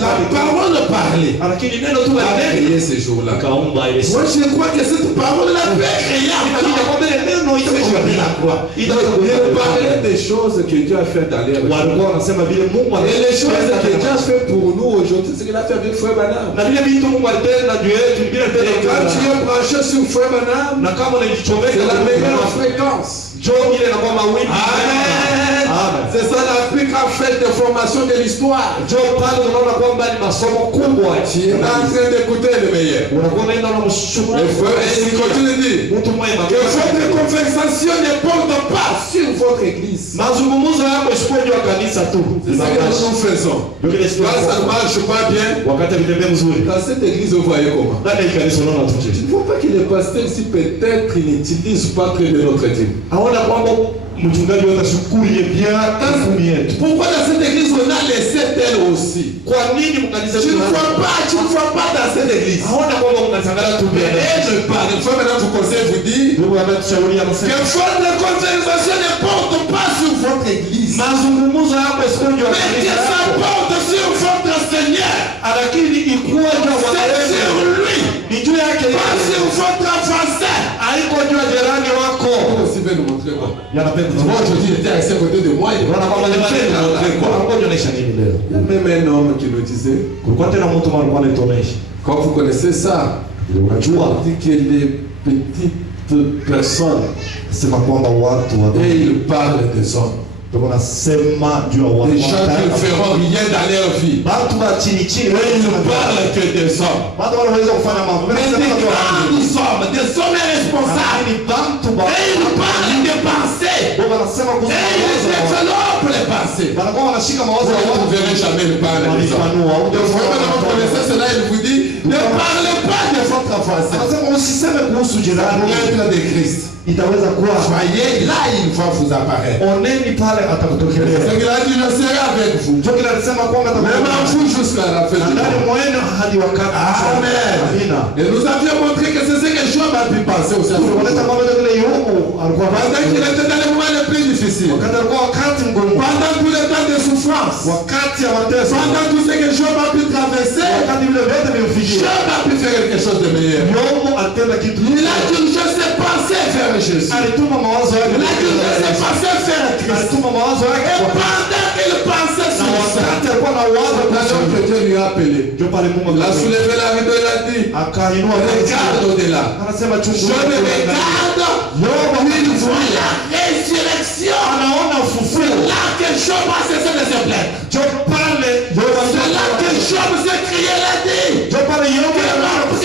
la parole parlait. A créé ces jours-là. Moi je crois que cette parole la fait créer. Il parlait des choses que Dieu a fait dans l'air. Et les choses que Dieu a fait pour nous aujourd'hui, c'est qu'il a fait avec Frère Branham. Et quand tu es branché sur Frère Branham, c'est la meilleure fréquence. Amen. C'est ça la plus grande fête de formation de l'histoire. Tu es en train d'écouter le meilleur. Et il continue de dire que votre conversation ne porte pas sur votre église. C'est ce que nous faisons. Quand ça ne marche pas bien, dans cette église, vous voyez comment. Il ne faut pas que les pasteurs ici, peut-être, ils n'utilisent pas très bien notre église. Pourquoi dans cette église on a laissé elle aussi? Tu ne vois pas dans cette église. Et je parle, une fois maintenant vous conseille vous dire que votre conversation ne porte pas sur votre église, mais que ça porte sur votre Seigneur. C'est sur lui, pas sur votre avancée. Aussi veut nous montrer quoi? Moi aujourd'hui il était à côté de moi. Il y a même un homme qui nous disait, quand vous connaissez ça, on dit que les petites personnes et ils parlent des hommes. Des gens qui ne feront rien dans leur vie. Et ils ne parlent que des hommes. Mais des grands hommes, des hommes responsables. Et ils parlent des pensées. Et ils développent les pensées. Vous ne verrez jamais le parler des hommes. Donc, vous connaissez cela, il vous dit, ne parlez pas de votre avancée. L'être de Christ. Voyez, là il va vous apparaître. C'est qu'il a dit, je serai avec vous. Même en vous jusqu'à la fin du monde. Amen. Et nous avions montré que c'est ce que Job a pu penser aussi. Pendant qu'il était dans les moments les plus difficiles. Pendant tout le temps de souffrance. Pendant tout ce que Job a pu traverser. Job a pu faire quelque chose de meilleur. Il a dit, je sais penser vers Jésus. Il a dit, je sais penser vers Christ. Et pendant qu'il pensait sur ça, l'homme que Dieu lui a appelé, il a soulevé la rideau et il a dit, regarde au-delà. Je me regarde, il voit la résurrection. C'est là que Job a cessé de se plaindre. C'est là que Job s'est crié, il a dit, que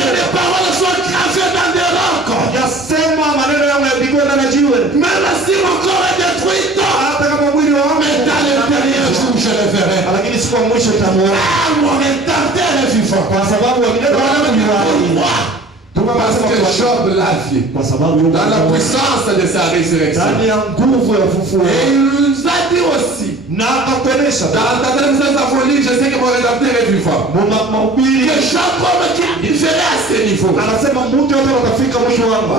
les paroles sont gravées dans des rocs. Même si mon corps est détruit, mais dans le dernier jour je le verrai. Ah, mon rédempteur est vivant. Parce que Job l'a vu dans la puissance de sa résurrection. Et il nous a dit aussi, dans sa folie, je sais que mon rédempteur est vivant. Que Jacob qui arriverait à ce niveau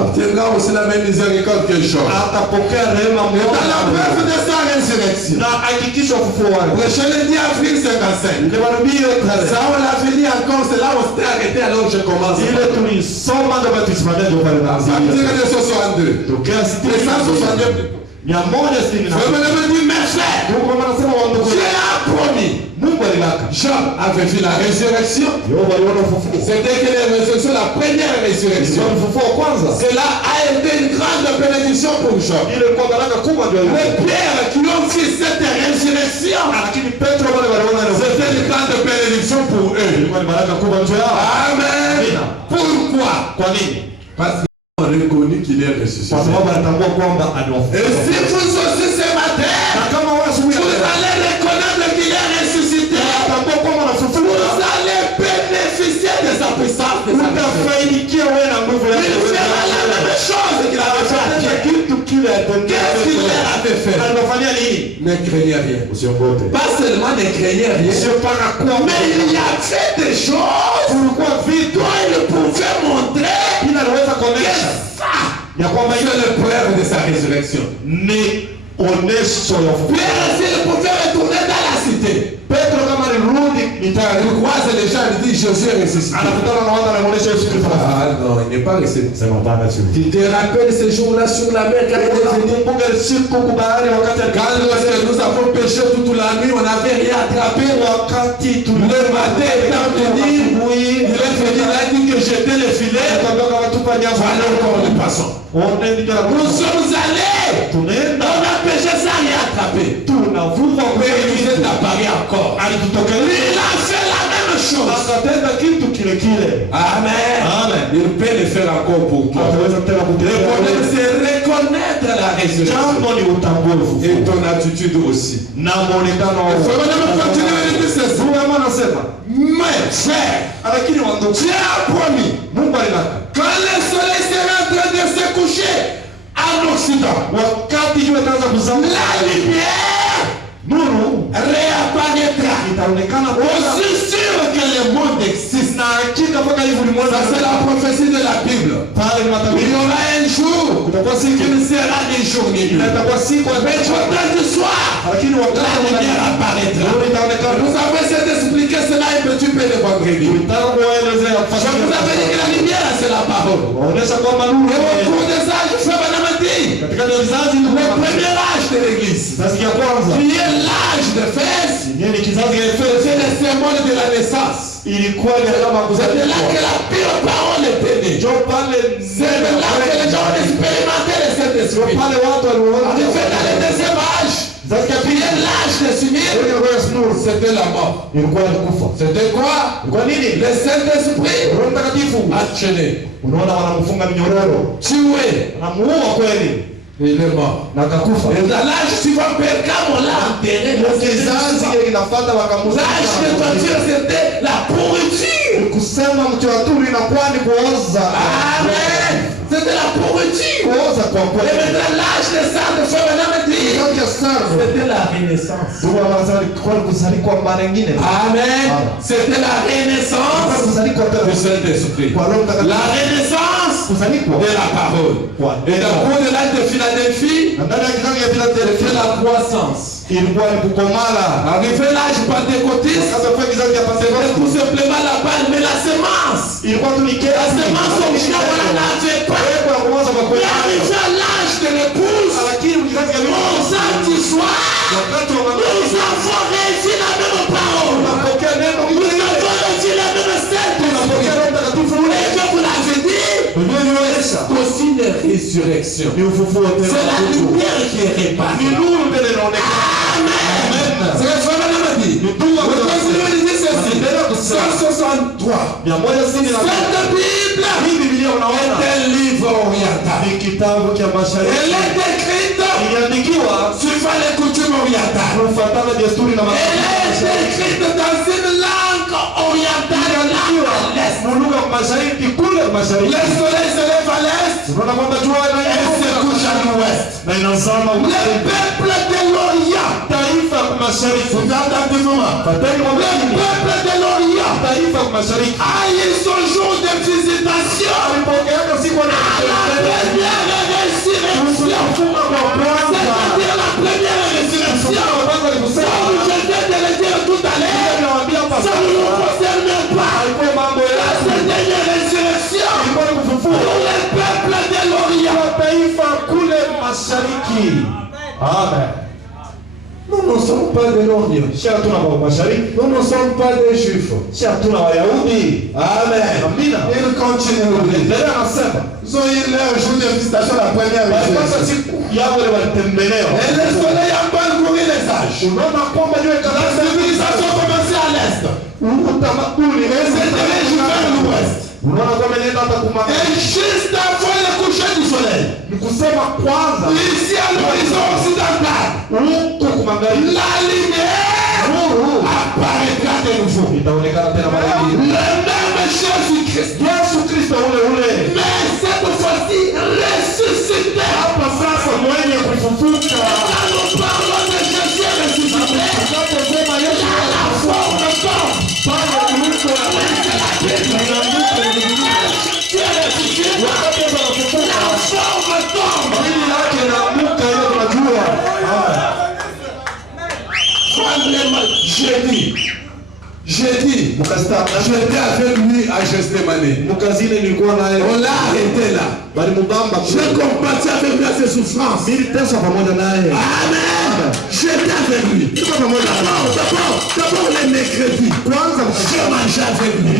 obtiendra aussi la même miséricorde que Job. Et dans la preuve de sa résurrection, je l'ai dit à avril 55. Ça on l'avait dit encore, c'est là où on s'était arrêté alors je commence. À partir de 62. Et 162. Dieu a promis. Job avait vu la résurrection. C'était que la résurrection, la première résurrection. Cela a été une grande bénédiction pour Job. Les pierres qui ont vu cette résurrection, c'était une grande bénédiction pour eux. Amen. Pourquoi? Parce qu'ils ont reconnu qu'il est ressuscité. Et si vous aussi ce matin, vous allez reconnaître qu'il est ressuscité, vous allez bénéficier de sa puissance. Il fera la même chose qu'il avait fait. Qu'est-ce qu'il avait fait? Ne craignez rien. Pas seulement ne craignez rien, mais il y a fait des choses dont il pouvait montrer que ça ya kwamba c'est le preuve de sa résurrection. ni onesho ya ufufuo. Pierre, s'il pouvait retourner dans la cité, Petro kama alirudi mitaani, il croise les gens, il dit Jésus est ressuscité. anakutana na watu anamuonesha Yesu Kristo. Ah non, il n'est pas ressuscité. Sema hapana sio. Tu te rappelles ce jour-là sur la mer quand il est venu? Kumbuka siku kubahari wakati Quand lorsque nous avons péché toute la nuit, on n'avait rien attrapé. wakati Le matin étant venu, il est venu, il a dit que j'étais le filet. tukatoka watupa Voilà nyavu encore le poisson. Nous sommes allés. tunaenda On a péché sans rien attraper. tunavua Mais il est apparu encore. alitutokelea Il a fait la même chose. akatenda kitu kile kile. Amen. Amen. Il peut le faire encore pour toi. Ataweza tena Le problème, kutenda. c'est reconnaître la résurrection. Jambo ni utambue ufufuo Et ton attitude aussi. na muonekano Il faut wako. même continuer à dire ceci. Mungu anasema, Mais frère, lakini wandugu, Dieu a promis, Mungu alinaka quand le soleil sera en train de se coucher en Occident, wakati jua itaanza kuzama, la lumière nuru réapparaîtra. itaonekana Aussi sûr que le monde existe. na hakika mpaka hivi ulimwengu. Ça, c'est la prophétie de la Bible. Pale ni Il y matabiri, aura un jour kutakuwa qui siku ne sera ni jour ni nuit. na itakuwa siku ya Mais tu entends du soir, lakini la wakati lumière apparaîtra. nuru itaonekana. Vous avez essayé d'expliquer cela un petit peu le vendredi. Nataka kuwaelezea Je vous avais dit que la lumière, c'est la parole. waonesha kwamba nuru Et au cours des âges, frère Banamati, katika vizazi le ni premier âge de l'église, kizazi cha kwanza, qui est l'âge de Fès, ni kizazi cha Efeso, c'est le symbole de la naissance. ilikuwa ni kama C'est de là que kuzaliwa. la pure parole était née. Ndio pale C'est de là que les gens ont expérimenté le Saint-Esprit. pale watu waliona En effet, dans le deuxième âge, kizazi cha qui pili est l'âge de s'unir, c'était la mort. ilikuwa ni kufa. C'était quoi? Kwa nini? Le Saint-Esprit Roho Mtakatifu enchaîné, unaona wanamfunga minyororo, tué, anamuua kweli il est mort. na akakufa. Et dans l'âge suivant, Pergame, on l'a enterré. Ndio kizazi kile kinafuata L'âge de wakamuzika. torture, c'était la pourriture. Kusema mtu wa turi inakuwa ni kuoza. Amen. C'était la pourriture. Kuoza kwa Et kweli. maintenant, l'âge de sang de feu, madame dit, Kizazi cha sardo. c'était la renaissance. Ndio wanasema kwa kuzalikwa mara nyingine. Amen. C'était la Kwa renaissance kuzalikwa du tena. Saint-Esprit. Kwa Roho Mtakatifu. La renaissance Kuzalikwa. de la parole. Et dans le cours de l'âge de Philadelphie, Na ndani ya kizazi cha c'est Philadelphia la croissance. ilikuwa ni kukomala. Arrivé l'âge pentecôtiste, Sasa kwa kizazi cha c'était Pentekoste tout simplement la balle, mais la semence. ilikuwa tu ni La kiasi. semence au chien, on n'en avait pas. Kwa kuanza kwa Mais kweli. arrivé à l'âge de l'épouse, Lakini kizazi cha au samedi soir, wakati wa nous avons réussi la même parole. unapokea neno Nous hili. avons reçu la même Saint-Esprit. Unapokea Roho Mtakatifu ule. Et que vous l'avez dit, Ulionyesha. c'est aussi une résurrection. Ni ufufuo C'est tena. la lumière qui est réparée. Ni nuru tena inaonekana. Amen. C'est ce que Frère Branham dit. Ni nuru Vous continuez de dire ceci. Endelea kusema. 163. 160 Cette Bible hii Biblia est unaona un livre oriental. ni kitabu cha Elle mashariki. est écrite Iliandikiwa suivant les coutumes orientales. kufuatana desturi na Elle mapokeo. est écrite dans une langue orientale, Iliandikiwa à l'est. lugha ya mashariki kule mashariki. Le soleil se lève à l'est Unaona kwamba jua et se couche à l'ouest. na inazama Le peuple de l'Orient, taifa ya mashariki. vous entendez moi? Fatani Le mwa peuple de l'Orient taifa ya mashariki. a eu son jour de visitation Alipokeaka siku à la première résurrection. kufunga kwa kwanza. C'est-à-dire la première résurrection. Kwanza alikusema Comme je viens de le dire tout à l'heure, niwaambia hapa ça ne nous concerne pas. alikuwa mambo ya C'est dernière résurrection ilikuwa ni kufufuka pour le peuple de l'Orient. kwa taifa kule mashariki. Amen. Nous ne sommes pas de l'Orient. Si hatuna wa mashariki, Nous ne sommes pas des Juifs. si hatuna Wayahudi. Amen. Amina. Il continue. Endelea anasema Ils ont eu leur jour de visitation la première walipata résurrection. siku yao ile walitembelewa. Et le soleil a parcouru les âges. Unaona kwamba jua La civilisation a commencé à l'est. utamaduni Et s'est dirigée vers l'ouest. unaona kwamba inaenda hata kuma Et juste avant le coucher du soleil, ni kusema kwanza ici à l'horizon occidental, huko kumagharibi la lumière nuru apparaîtra de nouveau. itaonekana tena mara nyingine. Le même Jésus-Christ, Yesu Kristo ule mais cette fois-ci ressuscité. hapa sasa mwenye kufufuka. Quand nous parlons de Jésus ressuscité, Tunaposema Yesu la forme forme. pale kuliko na Jésus est ressuscité. wakati anafufuka La forme Rassemblement, jeudi. J'étais avec lui à Gethsémani. On l'a arrêté là. J'ai combattu avec lui à ses souffrances. Amen. J'étais avec lui. D'abord les mercredis. J'ai mangé avec lui.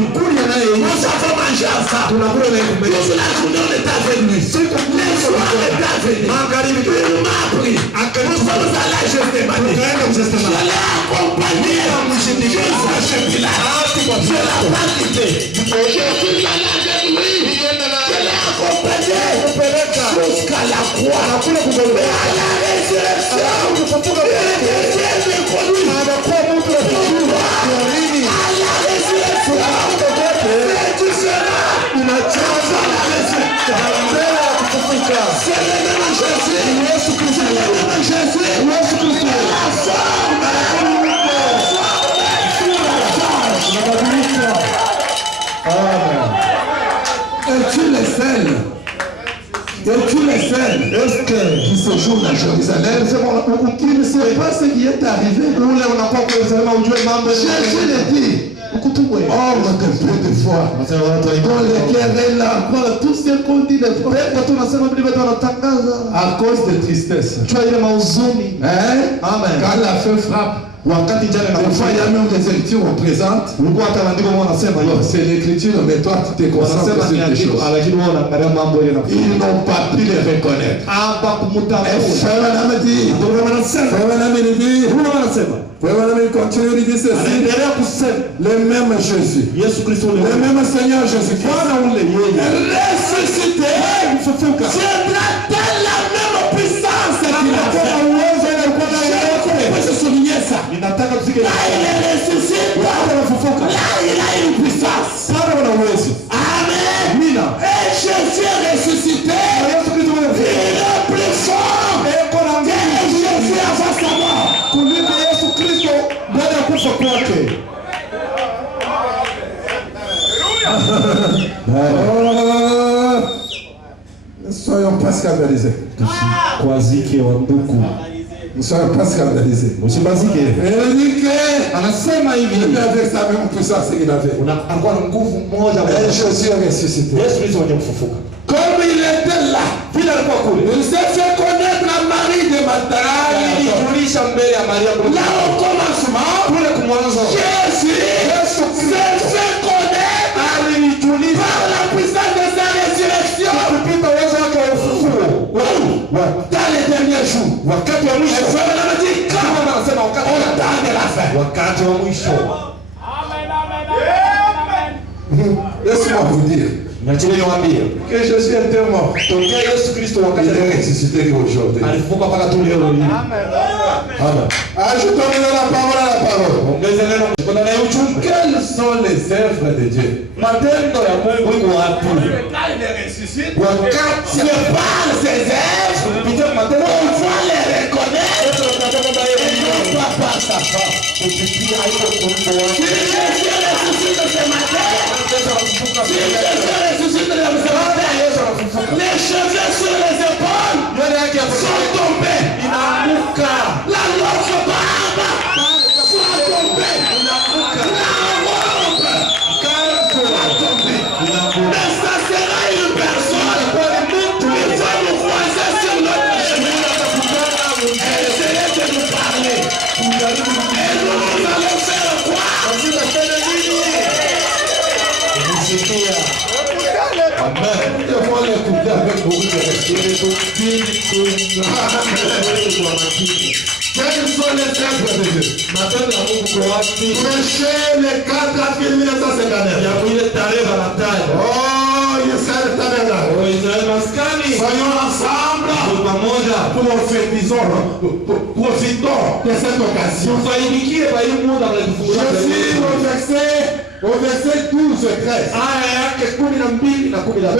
Moi, ça va manger à ça. Toute la journée, on était avec lui. Les soirs, on était avec lui. Il m'a appris. Nous sommes allés à Gethsémani. Je l'ai accompagné. Je l'ai pas quitté. Je suis allé avec lui. Je l'ai accompagné jusqu'à la croix. Et à la résurrection, il était reconnu. À la résurrection, tu seras avant la résurrection. C'est le même Jésus. C'est le même Jésus. La forme. Et tu les scènes. Qui séjournent à Jérusalem. Qui ne sait pas ce qui est arrivé. Jésus l'a dit. Homme de peu de foi. Dans lesquels là encore tout ce qu'on dit les prophètes. À cause de tristesse. Hein? Amen. Quand la feu frappe. Des fois, il y a même des écritures représentes. C'est l'écriture, mais toi, tu te concentres sur des choses. Ils n'ont pas pu les reconnaître. Il continue de dire ceci. Le même Jésus. Le même Seigneur Jésus-Christ. Ressuscité. Viendra-t-elle la même puissance qu'il a fait? Je souligner ça. Là, il est ressuscité. Là, il a une puissance. Amen. Et Jésus est ressuscité. Il est plus fort. Et Jésus avant sa mort. Ne soyons pas scandalisés. Nous soyons pas scandalisés. Il dit que avec sa même puissance qu'il avait. Et Jésus est ressuscité. Comme il était là, il s'est fait connaître à Marie de Magdala. Là au commencement, Jésus s'est fait connaître par la puissance de sa résurrection. Dans les derniers jours. Laisse-moi vous dire que Jésus était mort. Il est ressuscité aujourd'hui. Ajoutons la parole à la parole. Quelles sont les œuvres de Dieu? Quand il est ressuscité, quand il parle ses œuvres, on va les reconnaître. Et non pas par sa force. Si Jésus est ressuscité ce matin, si Jésus est ressuscité ce matin, les cheveux sur les épaules sont tombés. La loque barbe soit tombée. La robe soit tombée. Mais ça sera une personne qui va nous croiser sur notre chemin et essayer de nous parler. Et nous allons faire quoi? Amen. Nous devons l'écouter avec beaucoup de respect. Quelles sont les œuvres de Dieu? Prêcher les 4 avril 1959. Oh, Israël Tabernacle. Soyons ensemble. Profitons de cette occasion. Je suis au verset 12 et 13. Mais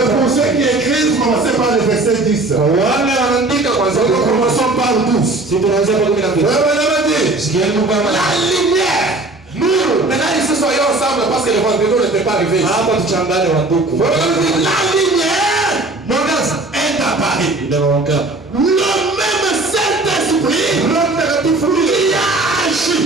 pour ceux qui écrivent, commencez par le verset 10. Commençons par le 12. La lumière. Nous, maintenant ici soyons ensemble parce que le vendredi n'était pas arrivé. La lumière est apparue. Le même Saint-Esprit qui a agi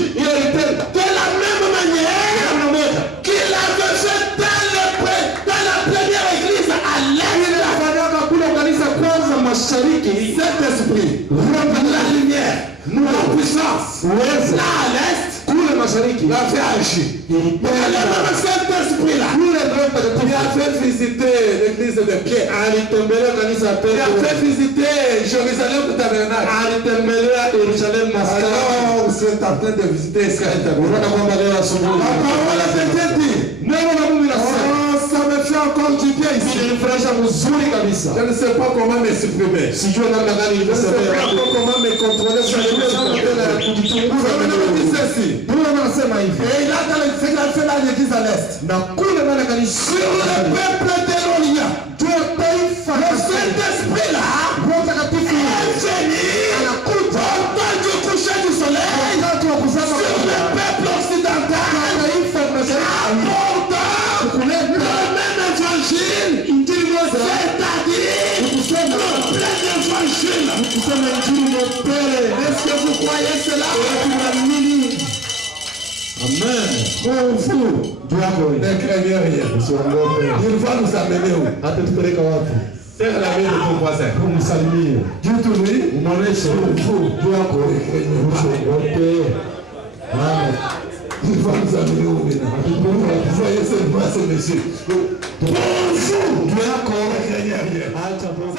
puissance. uwezo Là à l'est, kule mashariki il a fait agir. Il ilipenda y a le Saint-Esprit là. kule Roho Il a Mtakatifu fait visiter l'église de Pierre. alitembelea kanisa la Il a Petro, fait visiter Jérusalem de Tabernacle. alitembelea Yerusalemu maskani. Alors, c'est en train de visiter Israël Unaona Tabernacle. kwamba leo asubuhi La parole de Dieu dit. neno la Mungu linasema Oh, ça me fait encore du bien ici. ilinifurahisha mzuri kabisa. Je ne sais pas comment m'exprimer. Sijui namna gani Je ne sais pas nilivyosema. encore comment me contrôler. Je ne sais pas Kujichunguza comment me mwenyewe. dire ceci. Biblia inasema hivi. Et il a dans le fait dans l'église à l'est. Na kule ndani ya kanisa Sur le peuple de l'Orient. juu ya taifa Le la Saint-Esprit là. Roho Mtakatifu est venu anakuja au temps du coucher du soleil. wakati wa kuzama Sur kwa le peuple occidental. taifa la mashariki Apportant kuleta le même évangile. injili moja C'est-à-dire kusema le plein évangile. kusema injili mbele. Est-ce que vous croyez cela? Tunaamini. Amen. Mungu juu yako wewe. Ne craignez rien. Usiogope. Il va nous amener où? Atatupeleka wapi? Serre la main de ton voisin. Umsalimie. Dites-lui. Umwonyeshe juu yako wewe. Usiogope. Amen. Il va nous amener où maintenant? Voyez seulement ce monsieur. Bonjour. Juu yako Ne craignez rien. acha Mungu.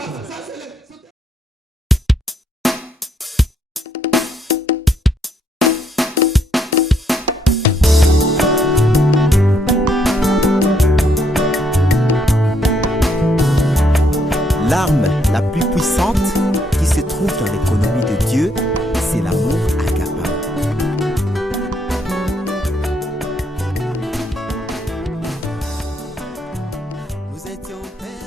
L'arme la plus puissante qui se trouve dans l'économie de Dieu, c'est l'amour agape. Nous étions perdus.